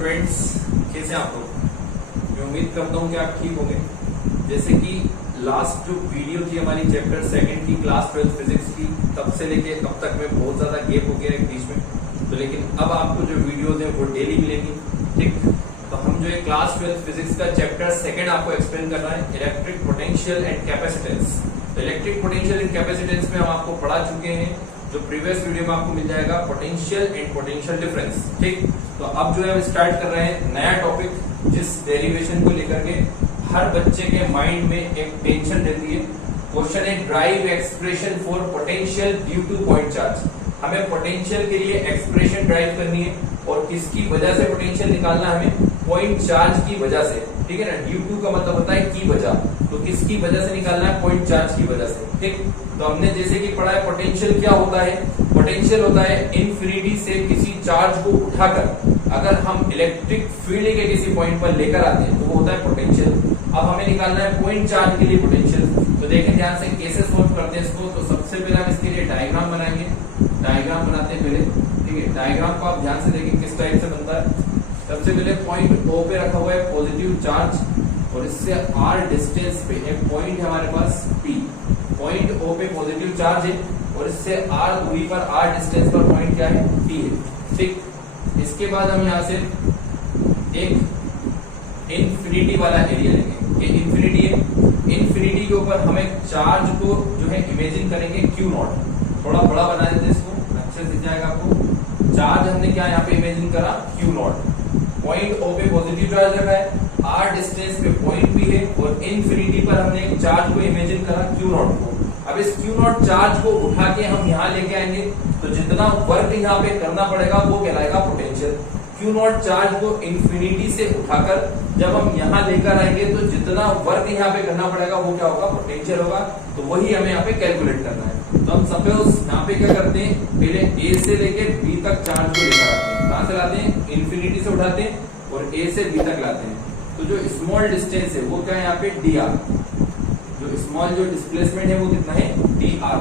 Students, कैसे आप लोग? मैं उम्मीद करता हूँ कि आप ठीक होंगे। जैसे कि लास्ट जो वीडियो थी हमारी चैप्टर 2 की क्लास 12 फिजिक्स की, तब से लेके अब तक में बहुत ज्यादा गैप हो गया है बीच में, तो लेकिन अब आपको जो वीडियोज है वो डेली मिलेंगी। ठीक, तो हम जो है क्लास 12 फिजिक्स का चैप्टर 2 आपको एक्सप्लेन कर रहा है, इलेक्ट्रिक पोटेंशियल एंड कैपेसिटेंस। तो इलेक्ट्रिक पोटेंशियल एंड कैपेसिटेंस में हम आपको पढ़ा चुके हैं, जो प्रीवियस वीडियो में आपको मिल जाएगा पोटेंशियल एंड पोटेंशियल डिफरेंस। ठीक, तो अब जो है हम स्टार्ट कर रहे हैं नया टॉपिक, जिस डेरिवेशन को लेकर के हर बच्चे के माइंड में एक टेंशन रहती है। क्वेश्चन है drive expression for potential due two point charge. हमें पोटेंशियल के लिए एक्सप्रेशन ड्राइव करनी है और किसकी वजह से पोटेंशियल निकालना है हमें? पॉइंट चार्ज की वजह से। ठीक है ना, ड्यू टू का मतलब होता है की वजह, तो किसकी वजह से निकालना है? पॉइंट चार्ज की वजह से। ठीक, तो हमने जैसे कि पढ़ा है पोटेंशियल क्या होता है? पोटेंशियल होता है इन्फिनिटी से किसी चार्ज को उठाकर अगर हम इलेक्ट्रिक फील्ड के किसी पॉइंट पर लेकर आते हैं तो वो होता है पोटेंशियल। अब हमें निकालना है पॉइंट चार्ज के लिए पोटेंशियल। तो देखें ध्यान से कैसे सोल्व करते हैं इसको। तो सबसे पहले हम इसके लिए डायग्राम बनाएंगे। डायग्राम बनाते हैं पहले। ठीक है, डायग्राम को आप ध्यान से देखें किस टाइप से बनता है। सबसे पहले पॉइंट O पे रखा हुआ है पॉजिटिव चार्ज और इससे r डिस्टेंस पे एक पॉइंट है हमारे पास P। पॉइंट O पे पॉजिटिव चार्ज है और इससे r दूरी पर r डिस्टेंस पर पॉइंट क्या है? P है। ठीक, इसके बाद हम यहाँ से एक इन्फिनिटी वाला एरिया लेंगे। ये इन्फिनिटी है, इन्फिनिटी के ऊपर हम एक चार्ज को जो है इमेजिन करेंगे Q0। थोड़ा बड़ा बना देते इसको, अच्छे से दिख जाएगा आपको। चार्ज हमने क्या यहाँ पे इमेजिन करा? Q0। पॉइंट O पे पॉजिटिव चार्ज रखा है, r डिस्टेंस पे पॉइंट P है और इन्फिनिटी पर हमने एक चार्ज को इमेजिन करा Q0 को। अब इस Q0 चार्ज को उठा के हम यहाँ लेके आएंगे तो जितना वर्क यहाँ पे करना पड़ेगा वो कहलाएगा पोटेंशियल। Q0 चार्ज को इन्फिनिटी से उठाकर जब हम यहाँ लेकर आएंगे तो जितना वर्क यहाँ पे करना पड़ेगा वो क्या होगा? पोटेंशियल होगा। तो वही हमें यहाँ पे कैलकुलेट करना है। तो हम सपोज यहाँ पे क्या करते हैं, पहले A से लेके B तक चार्ज को लेकर आते हैं। कहाँ से लाते हैं? इन्फिनिटी से उठाते हैं और A से B तक लाते हैं। तो जो स्मॉल डिस्टेंस है वो क्या है यहाँ पे? dr। जो स्मॉल जो डिस्प्लेसमेंट है वो कितना है? dr।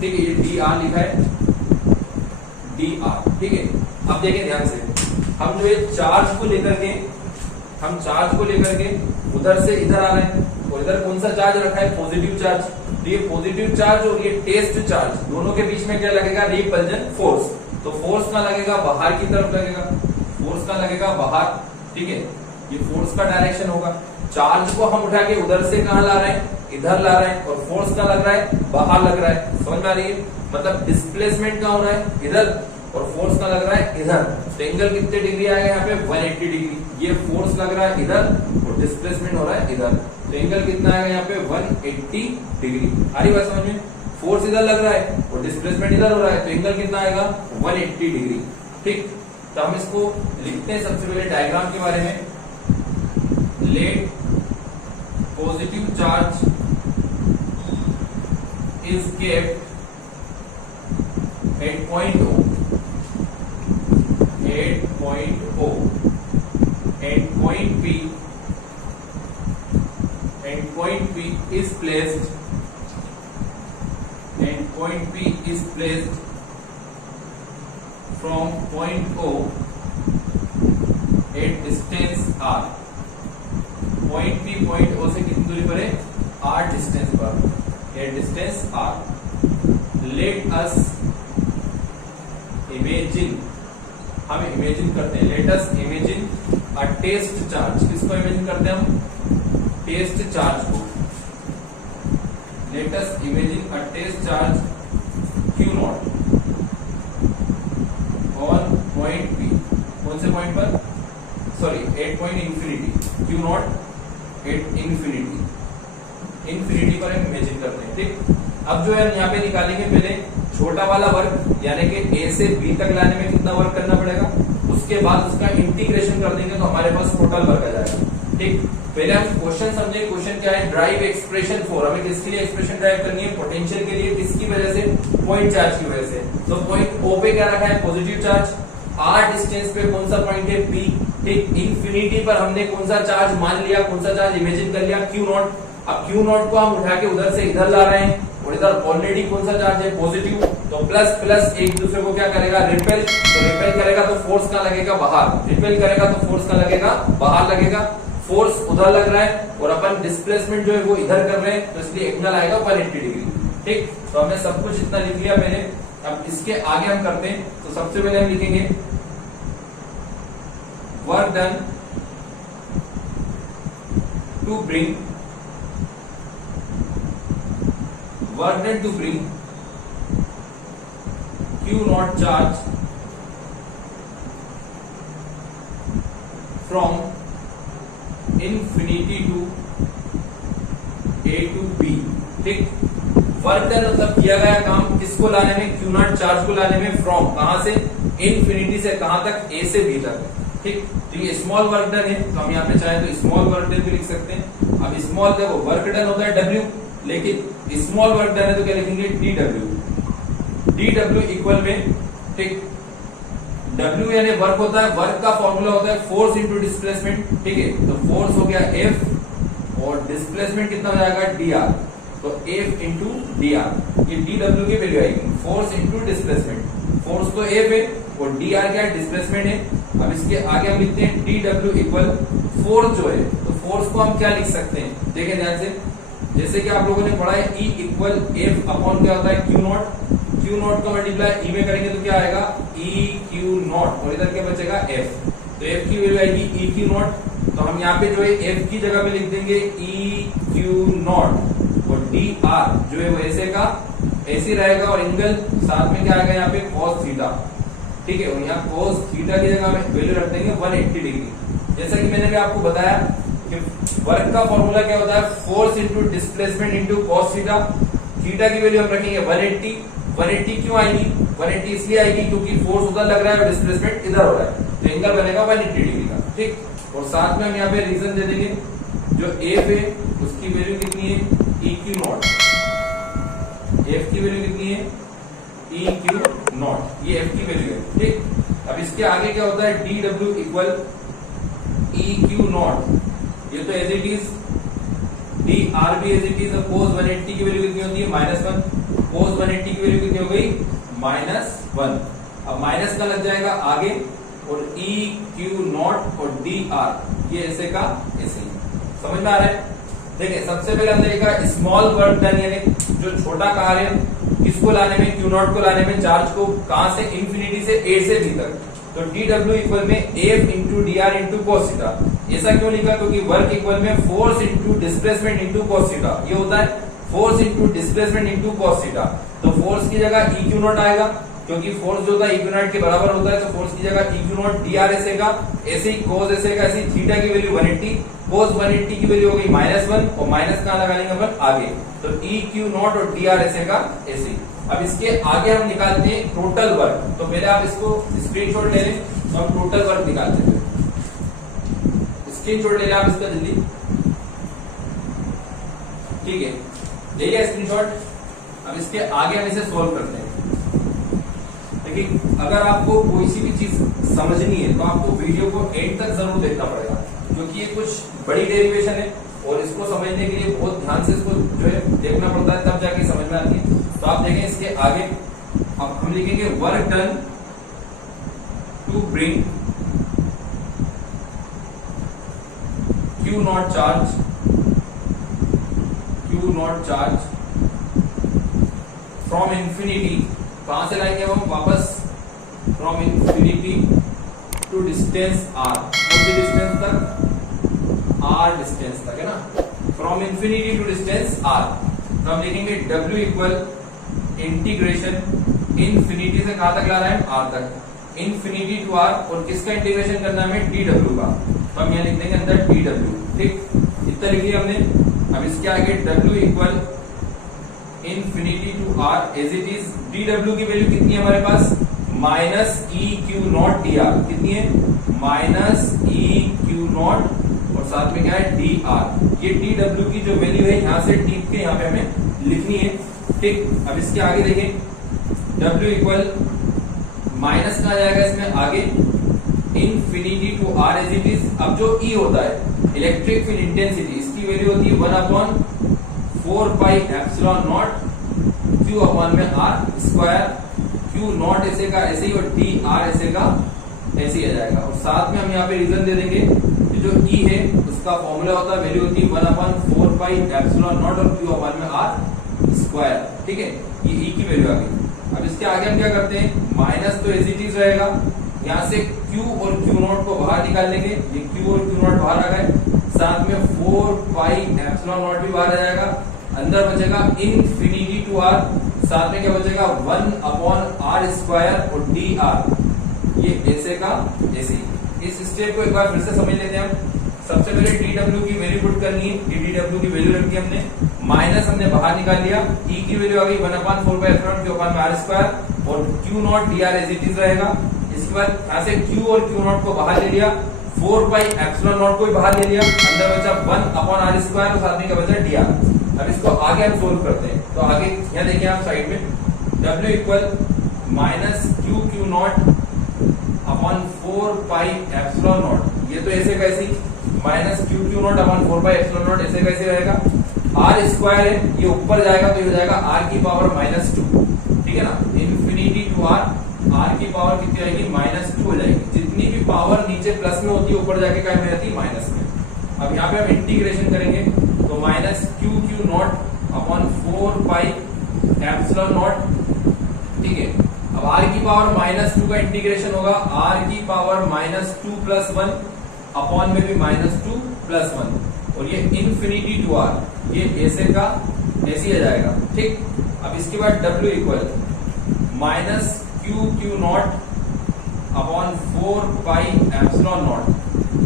ठीक है, ये dr लिखा है, dr। ठीक है, अब देखें ध्यान से, हम जो ये चार्ज को लेकर के उधर से इधर आ रहे हैं और इधर कौन सा चार्ज रखा है? Positive charge. तो ये पॉजिटिव चार्ज और ये टेस्ट चार्ज दोनों के बीच में क्या लगेगा? Repulsion force. तो फोर्स का लगेगा बाहर की तरफ लगेगा, फोर्स का लगेगा बाहर। ठीक है, ये फोर्स का डायरेक्शन होगा। चार्ज को हम उठा के उधर से कहां ला रहे हैं? इधर ला रहे हैं और फोर्स का लग रहा है बाहर लग रहा है। समझ में आ रही है? मतलब डिस्प्लेसमेंट कहां हो रहा है? इधर, और फोर्स का लग रहा है इधर। तो एंगल कितने डिग्री आएगा यहाँ पे? 180 डिग्री। ये फोर्स लग रहा है इधर और डिस्प्लेसमेंट हो रहा है इधर। तो एंगल कितना आएगा यहाँ पे? 180 डिग्री। आ रही बात समझ में? फोर्स इधर लग रहा है और डिस्प्लेसमेंट इधर हो रहा है, तो एंगल कितना आएगा? 180 डिग्री। ठीक, तो हम इसको लिखते हैं सबसे पहले डायग्राम के बारे में। Let positive charge is kept at point O, at point O, and point P is placed from point O at distance r। point P point O से कितनी दूरी पर है? r डिस्टेंस पर, at distance r। let us imagine, हम imagine करते हैं, let us imagine a test charge. किसको इमेजिन करते हैं हम? टेस्ट चार्ज को। Let us imagine a test charge Q0 on point P। कौन से पॉइंट पर? Sorry, at point infinity. Q0 at infinity, infinity पर हम इमेजिन करते हैं। ठीक, अब जो है हम यहाँ पे निकालेंगे पहले छोटा वाला वर्क, यानी कि A से B तक लाने में कितना वर्क करना पड़ेगा, उसके बाद उसका इंटीग्रेशन कर देंगे तो हमारे पास टोटल वर्क आ जाएगा। ठीक, पहले हम क्वेश्चन समझे। क्वेश्चन क्या है? Drive expression for. हमें किसके लिए एक्सप्रेशन ड्राइव करनी है? पोटेंशियल के लिए। किसकी वजह से? पॉइंट चार्ज की वजह से। तो पॉइंट O पे क्या रखा है? Positive charge. r डिस्टेंस पे कौन सा पॉइंट है? P। ठीक, इन्फिनिटी पर हमने कौन सा चार्ज मान लिया? कौन सा चार्ज इमेजिन कर लिया? Q0। अब Q0 को हम उठा के उधर से इधर ला रहे हैं और इधर ऑलरेडी कौन सा चार्ज है, पॉजिटिव, तो प्लस प्लस एक दूसरे को क्या करेगा, रिपेल, तो रिपेल करेगा तो फोर्स कहां लगेगा, बाहर, रिपेल करेगा तो फोर्स कहां लगेगा, बाहर लगेगा, फोर्स उधर लग रहा है और अपन डिस्प्लेसमेंट जो है वो इधर कर रहे हैं, तो इसलिए एंगल आएगा 180 डिग्री। ठीक, तो हमने सब कुछ इतना लिख लिया मैंने। अब इसके आगे हम करते हैं, तो सबसे पहले हम लिखेंगे work done to bring Q naught charge from infinity to A to B। ठीक, वर्क डन मतलब किया गया काम किसको लाने में, Q naught चार्ज को लाने में, फ्रॉम कहां से, इनफिनिटी से कहां तक, A से B तक। ठीक, तो ये स्मॉल वर्क डन है, तो हम यहाँ पे चाहे तो स्मॉल वर्क डन भी लिख सकते हैं। अब स्मॉल देखो वर्क डन होता है W, लेकिन स्मॉल वर्क डन है तो क्या लिखेंगे, DW इक्वल में, ठीक, W यानी वर्क होता है, वर्क का फॉर्मूला होता है फोर्स इंटू डिस्प्लेसमेंट। ठीक है, तो फोर्स हो गया F और डिस्प्लेसमेंट कितना हो जाएगा, dr, तो F इंटू dr, ये DW की वैल्यू आएगी, फोर्स इंटू डिस्प्लेसमेंट, फोर्स तो F है और dr क्या है, डिस्प्लेसमेंट है। अब इसके आगे हम लिखते हैं DW इक्वल फोर्स जो है, तो फोर्स को हम क्या लिख सकते हैं, देखें ध्यान से, जैसे कि आप लोगों ने पढ़ा है E इक्वल F अपॉन क्या होता है, Q नॉट का मल्टीप्लाई E में करेंगे तो क्या आएगा, EQ नॉट, और इधर क्या बचेगा, F, तो F की वैल्यू आएगी EQ नॉट, तो हम यहाँ पे जो है F की जगह पे लिख देंगे EQ नॉट, और dr जो है वो ऐसे का ऐसे रहेगा, और एंगल साथ में क्या आएगा यहाँ पे, cos थीटा। ठीक है, और यहाँ cos थीटा की जगह में वैल्यू रख देंगे 180 डिग्री। जैसा कि मैंने भी आपको बताया कि वर्क का फॉर्मूला क्या होता है, force into displacement into cos theta, theta की वैल्यू हम रखेंगे 180। 180 क्यों आएगी, 180 इसलिए आएगी क्योंकि फोर्स उधर लग रहा है और डिस्प्लेसमेंट इधर हो रहा है, तो एंगल बनेगा 180 डिग्री का। ठीक, और साथ में हम यहाँ पे रीजन दे देंगे, जो F है उसकी वैल्यू कितनी है, EQ नॉट, F की वैल्यू कितनी है, EQ नॉट, ये F की वैल्यू है। ठीक, अब इसके आगे क्या होता है, DW इक्वल EQ नॉट, ये तो एज इट इज, dr भी एज इट इज, cos 180 की वैल्यू कितनी होती है, -1, cos 180 की वैल्यू कितनी हो गई, -1। अब माइनस का लग जाएगा आगे, और EQ नॉट और dr ये ऐसे का ऐसे ही, समझ में आ रहा है। देखिए सबसे पहले हमने देखा स्मॉल वर्क डन, यानी जो छोटा कार्य है किसको लाने में, Q नॉट को लाने में, चार्ज को कहां से, इन्फिनिटी से A से B तक, तो DW इक्वल में F into dr into cos theta. ऐसा क्यों लिखा, क्योंकि वर्क इक्वल में force into displacement into cos theta, ये होता है force into displacement into cos theta. तो फोर्स की जगह EQ नॉट आएगा, क्योंकि फोर्स जो होता है EQ नॉट के बराबर होता है, तो फोर्स की जगह EQ नॉट dr ऐसे का ऐसे ही, cos ऐसे का ऐसे, थीटा की वैल्यू 180, cos 180 की वैल्यू हो गई -1, और माइनस कहां लगा लेंगे अपन, आगे, तो EQ नॉट और dr ऐसे का ऐसे। अब इसके आगे हम निकालते हैं टोटल वर्क, तो पहले आप इसको स्क्रीनशॉट ले लें, तो हम टोटल वर्क निकालते हैं, स्क्रीनशॉट ले लें आप इसका जल्दी। ठीक है, ले लिया स्क्रीनशॉट। अब इसके आगे हम इसे सोल्व करते हैं। देखिए, अगर आपको कोई सी भी चीज समझनी है तो आपको वीडियो को एंड तक जरूर देखना पड़ेगा, क्योंकि ये कुछ बड़ी डेरिवेशन है और इसको समझने के लिए बहुत ध्यान से इसको जो है देखना पड़ता है, तब जाके समझ में आती है। तो आप देखें इसके आगे अब हम लिखेंगे work done to bring Q naught charge from infinity, कहां से लाएंगे हम वापस, from infinity to distance r, कौन सी डिस्टेंस तक, r डिस्टेंस तक है ना, from infinity to distance r। तो हम लिखेंगे W इक्वल इंटीग्रेशन इन्फिनिटी से कहां तक ला रहा है, r तक, इन्फिनिटी टू r, और किसका इंटीग्रेशन करना है, DW का, तो हम यहाँ लिख देंगे अंदर DW। ठीक, इतना लिख लिया हमने। अब इसके आगे W equal infinity to r as it is, DW की वैल्यू कितनी है हमारे पास, -EQ नॉट dr, कितनी है, -EQ नॉट, और साथ में क्या है, dr, ये DW की जो वैल्यू है यहाँ से टीप के यहाँ पे हमें लिखनी है। ठीक, अब इसके आगे देखें, W इक्वल माइनस कहा जाएगा इसमें आगे, infinity to r as it is. अब जो E होता है इलेक्ट्रिक फील्ड इंटेंसिटी, इसकी वैल्यू होती है 1/4 pi epsilon naught q upon में आर स्क्वायर, क्यू नॉट ऐसे का ऐसे ही और डी आर ऐसे का ऐसे ही आ जाएगा। और साथ में हम यहाँ पे रीजन दे देंगे कि जो ई है उसका फॉर्मूला होता है, वैल्यू होती है 1/4 पाई एप्सिलॉन नॉट और क्यू अपॉन में आर स्क्वायर। ठीक है, ये ई की वैल्यू आ गई। अब इसके आगे हम क्या करते हैं, माइनस तो एज इट इज रहेगा, यहाँ से Q और Q नॉट को बाहर निकाल लेंगे, ये Q और Q नॉट बाहर आ गए, साथ में 4 पाई एप्सिलॉन नॉट भी बाहर आ जाएगा, अंदर बचेगा इनफिनिटी टू r, साथ में क्या बचेगा 1/r स्क्वायर और डी आर, ये ऐसे का ऐसे। इस स्टेप को एक बार फिर से समझ लेते हैं हम। सबसे पहले dw की वैल्यू पुट करनी है, dw की वैल्यू रखी हमने, माइनस हमने बाहर निकाल लिया, e की वैल्यू आ गई 1/4 पाई एप्सिलॉन क्यू अपॉन में r स्क्वायर और q naught dr as it is रहेगा। इसके बाद यहाँ से q और q नॉट को बाहर ले लिया, 4 पाई एप्सिलॉन नॉट को भी बाहर ले लिया, अंदर बचा 1/r स्क्वायर और साथ में क्या बचा dr। अब इसको आगे हम सोल्व करते हैं, तो आगे यहाँ देखिए आप साइड में w equal minus q not upon 4 pi epsilon not, ये तो ऐसे कैसे minus Q not upon 4 pi epsilon not ऐसे कैसे रहेगा, आर स्क्वायर है, ये ऊपर जाएगा तो ये हो जाएगा आर की पावर -2। ठीक है ना, इनफिनिटी टू आर की पावर कितनी आएगी -2 हो जाएगी। जितनी भी पावर नीचे प्लस में होती है ऊपर जाके क्या में रहती है माइनस में। अब यहाँ पे हम इंटीग्रेशन करेंगे तो minus Q not upon 4 pi epsilon not. ठीक है, अब r की पावर -2 का इंटीग्रेशन होगा, r की पावर -2 + 1 अपॉन में भी -2 + 1 और ये इनफिनिटी टू r, ये ऐसे का ऐसे आ जाएगा। ठीक, अब इसके बाद w equal minus Q not upon 4 pi epsilon not,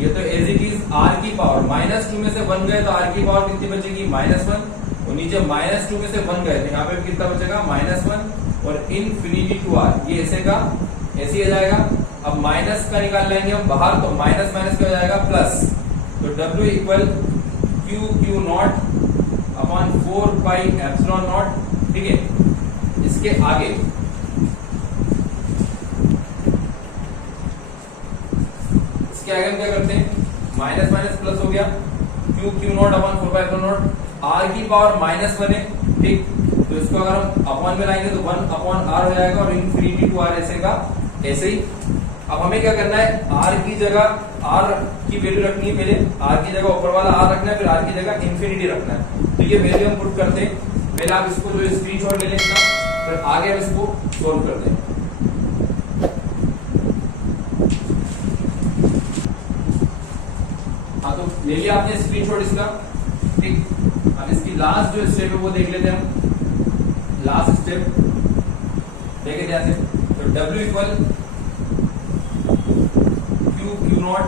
ये तो एज इट इज r की पावर -2 में से 1 गए तो r की पावर कितनी बचेगी -1 और नीचे -2 में से 1 गए तो यहाँ पे कितना बचेगा -1 और इनफिनिटी टू r, ये ऐसे का ऐसे आ जाएगा। अब माइनस का निकाल लेंगे हम बाहर तो माइनस क्या हो जाएगा प्लस, तो w equal Q not upon 4 pi epsilon not. ठीक है, इसके आगे हम क्या करते हैं, माइनस प्लस हो गया, Q not upon 4 pi epsilon not, r की पावर -1 है। ठीक, तो इसको अगर हम अपॉन में लाएंगे तो 1/r हो जाएगा और इनफिनिटी टू r ऐसे का ऐसे ही। अब हमें क्या करना है, r की जगह r की वैल्यू रखनी है, पहले r की जगह ऊपर वाला r रखना है, फिर r की जगह इनफिनिटी रखना है। तो ये वैल्यू हम पुट करते हैं, पहले आप इसको जो स्क्रीनशॉट ले लें इसका, फिर आगे हम इसको सोल्व करते हैं। हाँ, तो ले लिया आपने स्क्रीनशॉट इसका। ठीक, अब इसकी लास्ट जो स्टेप है वो देख लेते हैं हम। लास्ट स्टेप देखे ध्यान से, तो w equal Q not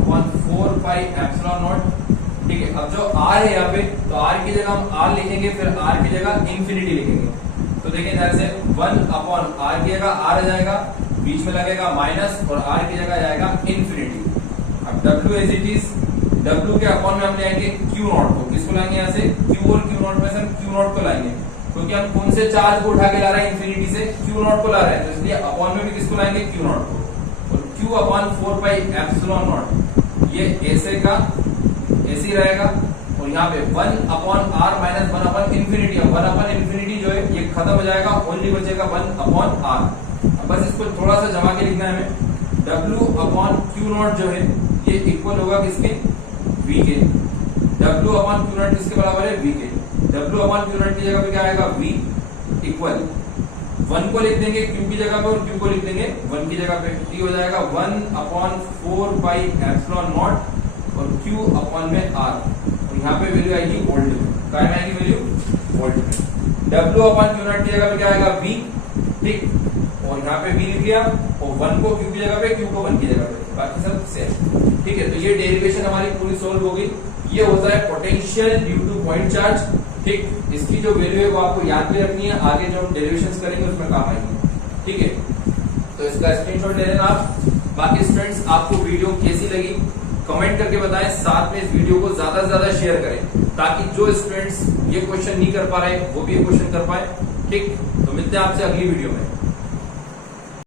upon 4 pi epsilon not. ठीक है, अब जो r है यहाँ पे तो r की जगह हम r लिखेंगे, फिर r की जगह इनफिनिटी लिखेंगे। तो देखिए ध्यान से 1/r की जगह r आ जाएगा, बीच में लगेगा माइनस और r की जगह जाएगा इनफिनिटी। अब w as it is, w के अपॉन में हम लेंगे क्यू नॉट को, किसको लाएंगे यहाँ से q और q नॉट में से हम q नॉट को लाएंगे, क्योंकि हम कौन से चार्ज को उठा के ला रहे हैं इनफिनिटी से q नॉट को ला रहे हैं, तो इसलिए अपॉन में भी किसको लाएंगे q नॉट को, और q upon 4 pi epsilon not, ये ऐसे का ऐसे ही रहेगा। और यहाँ पे 1/r माइनस 1/∞, 1/∞ जो है ये खत्म हो जाएगा, ओनली बचेगा 1/r। अब बस इसको थोड़ा सा जमा के लिखना है हमें, w अपॉन क्यू नॉट जो है ये इक्वल होगा किसके, v के। w अपॉन क्यू नॉट किसके बराबर है, v के। w अपॉन क्यू नॉट की जगह पे क्या आएगा, v इक्वल 1 को लिख देंगे q की जगह पे और q को लिख देंगे 1 की जगह पे, ये हो जाएगा 1/4 पाई एप्सिलॉन नॉट और q अपॉन में r, और यहाँ पे वैल्यू आएगी वोल्ट में, क्या आएगी वैल्यू वोल्ट में। w अपॉन क्यू नॉट की जगह पे क्या आएगा v, ठीक, और यहाँ पे v लिख लिया और 1 को q की जगह पे, q को 1 की जगह पे, बाकी सब सेम। ठीक है, तो ये डेरिवेशन हमारी पूरी सोल्व हो गई। ये होता है potential due two point charge. ठीक, इसकी जो वैल्यू है वो आपको याद भी रखनी है, आगे जो हम डेरिवेशंस करेंगे उसमें काम आएंगे। ठीक है, तो इसका स्क्रीनशॉट ले लेना आप। बाकी स्टूडेंट्स आपको वीडियो कैसी लगी कमेंट करके बताएं, साथ में इस वीडियो को ज्यादा से ज्यादा शेयर करें ताकि जो स्टूडेंट्स ये क्वेश्चन नहीं कर पा रहे वो भी ये क्वेश्चन कर पाए। ठीक, तो मिलते हैं आपसे अगली वीडियो में।